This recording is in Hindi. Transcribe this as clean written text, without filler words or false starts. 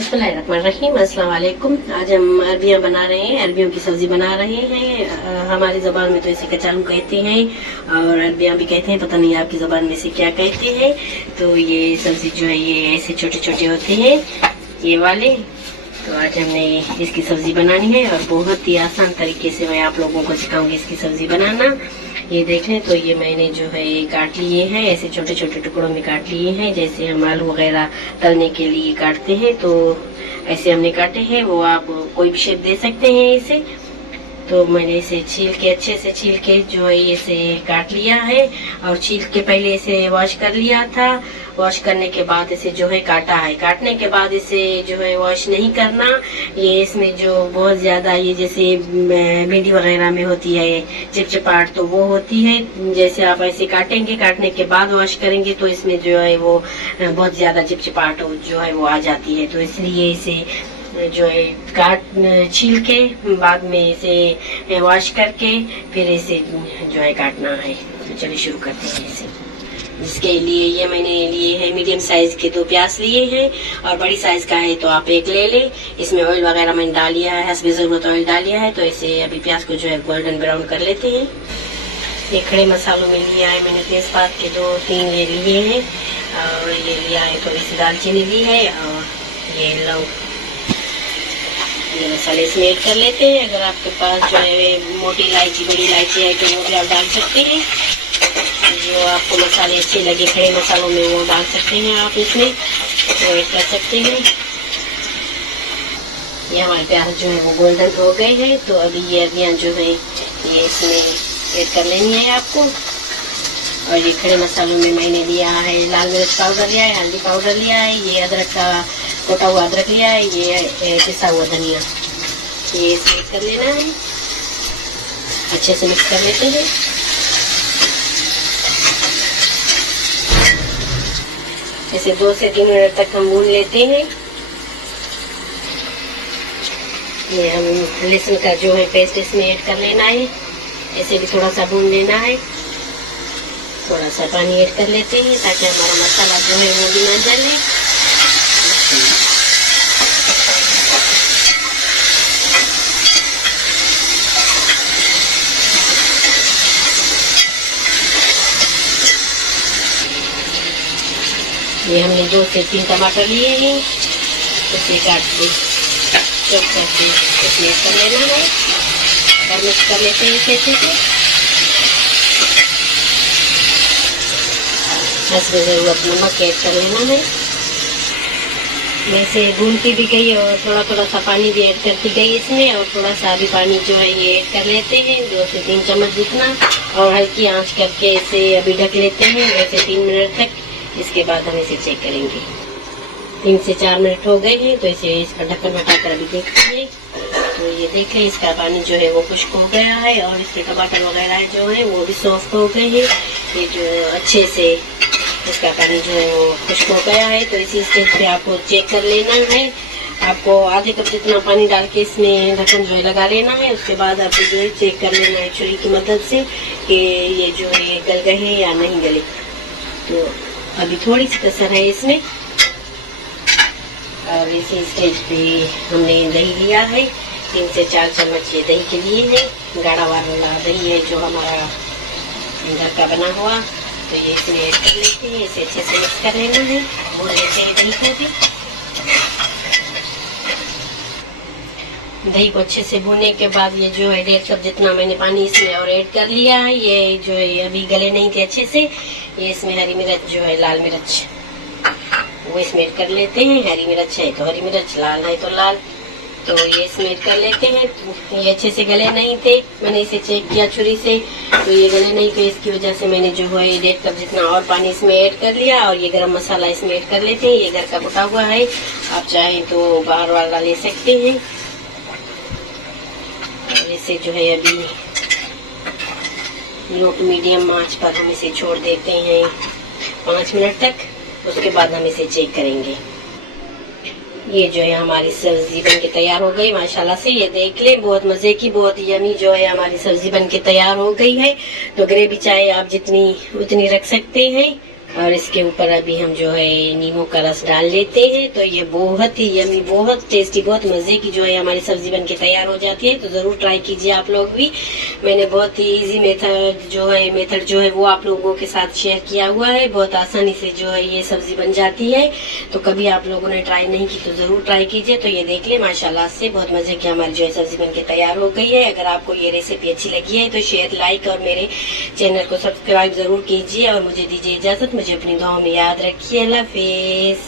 बिस्मिल्लाहिर्रहमानिर्रहीम। अस्सलाम वालेकुम। आज हम अरबियाँ बना रहे हैं, अरबियों की सब्जी बना रहे हैं। हमारी जबान में तो इसे कचालू कहते हैं और अरबियाँ भी कहते हैं, पता नहीं आपकी जबान में इसे क्या कहते हैं। तो ये सब्जी जो है ये ऐसे छोटे छोटे होते हैं, ये वाले। तो आज हमने इसकी सब्जी बनानी है और बहुत ही आसान तरीके से मैं आप लोगों को सिखाऊंगी इसकी सब्जी बनाना। ये देखें तो ये मैंने जो है ये काट लिए हैं, ऐसे छोटे छोटे टुकड़ों में काट लिए हैं, जैसे हम आलू वगैरह तलने के लिए काटते हैं। तो ऐसे हमने काटे हैं, वो आप कोई भी शेप दे सकते हैं इसे। तो मैंने इसे छील के अच्छे से छील के जो है इसे काट लिया है और छील के पहले इसे वॉश कर लिया था। वॉश करने के बाद इसे जो है काटा है। काटने के बाद इसे जो है वॉश नहीं करना। ये इसमें जो बहुत ज्यादा ये जैसे भिंडी वगैरह में होती है चिपचिपाहट, तो वो होती है। जैसे आप ऐसे काटेंगे, काटने के बाद वॉश करेंगे तो इसमें जो है वो बहुत ज्यादा चिपचिपाहट जो है वो आ जाती है। तो इसलिए इसे जो है छील के बाद में इसे वॉश करके फिर इसे जो है काटना है। तो चलिए शुरू करते हैं इसे। जिसके लिए ये मैंने लिए है मीडियम साइज के 2 प्याज लिए हैं और बड़ी साइज का है तो आप 1 ले लें। इसमें ऑयल वगैरह मैंने डाल लिया है, हस्बे जरूरत ऑयल डाल लिया है। तो इसे अभी प्याज को जो है गोल्डन ब्राउन कर लेते हैं। ये खड़े मसालों में लिया है मैंने तेजपात के 2-3 ये लिए हैं और ये लिया है थोड़ी सी दालचीनी ली है और ये लौंग। ये मसाले इसमें ऐड कर लेते हैं। अगर आपके पास जो है मोटी इलायची बड़ी इलायची है तो वो भी आप डाल सकते हैं। जो आपको मसाले अच्छे लगे खड़े मसालों में वो डाल सकते हैं आप इसमें, वो ऐड कर सकते हैं। ये हमारे प्याज जो है वो गोल्डन हो गए हैं। तो अभी ये अरबियाँ जो है ये इसमें ऐड कर लेनी है आपको। और ये खड़े मसालों में मैंने लिया है लाल मिर्च पाउडर लिया है, हल्दी पाउडर लिया है, ये अदरक का कोटा हुआ अदरक लिया है, ये पिसा हुआ धनिया, ये इसमें कर लेना है। अच्छे से मिक्स कर लेते हैं। इसे 2 से 3 मिनट तक हम भून लेते हैं। ये हम लहसुन का जो है पेस्ट इसमें ऐड कर लेना है। इसे भी थोड़ा सा भून लेना है। थोड़ा सा पानी ऐड कर लेते हैं ताकि हमारा मसाला जो है वो भी ना जले। ये हमने 2 से 3 टमाटर लिए हैं, इसे काट के चॉप करके इसमें कर लेना है और मिक्स कर लेते हैं इसे अच्छे से। इसमें जरूरत नमक ऐड कर लेना है। मैं इसे भूनती भी गई और थोड़ा थोड़ा सा पानी भी ऐड करती गई इसमें, और थोड़ा सा भी पानी जो है ये ऐड कर लेते हैं 2 से 3 चम्मच जितना, और हल्की आंच करके इसे अभी ढक लेते हैं वैसे 3 मिनट तक। इसके बाद हम इसे चेक करेंगे। 3 से 4 मिनट हो गए हैं तो इसे इसका ढक्कन हटाकर अभी देखते हैं। तो ये देखें इसका पानी जो है वो खुश्क हो गया है और इसके टमाटर वगैरह जो है वो भी सॉफ्ट हो गए हैं। ये जो अच्छे से इसका पानी जो है वो खुश्क हो गया है। तो इसी स्टेज पे आपको चेक कर लेना है। आपको आधे कप जितना पानी डाल के इसमें ढक्कन जो है लगा लेना है। उसके बाद आपको जो है चेक कर लेना है छुरी की मदद से कि ये जो है गल गए हैं या नहीं गले। तो अभी थोड़ी सी कसर है इसमें। और इसी स्टेज पे हमने दही लिया है, 3 से 4 चम्मच ये दही के लिए है। गाढ़ा वाला दही है जो हमारा घर का बना हुआ। तो ये इसमें ऐड कर लेते हैं। इसे अच्छे से मिक्स कर लेना है, भून लेते हैं दही को भी। दही को अच्छे से भूनने के बाद ये जो है 1.5 कप जितना मैंने पानी इसमें और ऐड कर लिया है। ये जो है अभी गले नहीं थे अच्छे से। ये इसमें हरी मिर्च जो है लाल मिर्च वो इसमें ऐड कर लेते हैं। हरी मिर्च है तो हरी मिर्च, लाल है तो लाल। तो ये इसमें ऐड कर लेते हैं। ये अच्छे से गले नहीं थे, मैंने इसे चेक किया छुरी से, तो ये गले नहीं थे। इसकी वजह से मैंने जो है 1.5 कप जितना और पानी इसमें ऐड कर लिया। और ये गरम मसाला इसमें ऐड कर लेते हैं। ये घर का कुटा हुआ है, आप चाहें तो बाहर वाला ले सकते हैं। और इसे जो है अभी लो टू मीडियम आंच पर हम इसे छोड़ देते हैं 5 मिनट तक। उसके बाद हम इसे चेक करेंगे। ये जो है हमारी सब्जी बन के तैयार हो गई माशाल्लाह से। ये देख ले बहुत मजे की, बहुत यमी जो है हमारी सब्जी बन के तैयार हो गई है। तो ग्रेवी चाहे आप जितनी उतनी रख सकते हैं। और इसके ऊपर अभी हम जो है नींबू का रस डाल लेते हैं। तो ये बहुत ही यमी, बहुत टेस्टी, बहुत मजे की जो है हमारी सब्जी बन के तैयार हो जाती है। तो जरूर ट्राई कीजिए आप लोग भी। मैंने बहुत ही इजी मेथड जो है वो आप लोगों के साथ शेयर किया हुआ है। बहुत आसानी से जो है ये सब्जी बन जाती है। तो कभी आप लोगों ने ट्राई नहीं की तो जरूर ट्राई कीजिए। तो ये देख ले माशाल्लाह से बहुत मजे की हमारी जो है सब्जी बन के तैयार हो गई है। अगर आपको ये रेसिपी अच्छी लगी है तो शेयर, लाइक और मेरे चैनल को सब्सक्राइब जरूर कीजिए और मुझे दीजिए इजाजत। मुझे अपनी दुआओं में याद रखिए। अल्लाह हाफिज।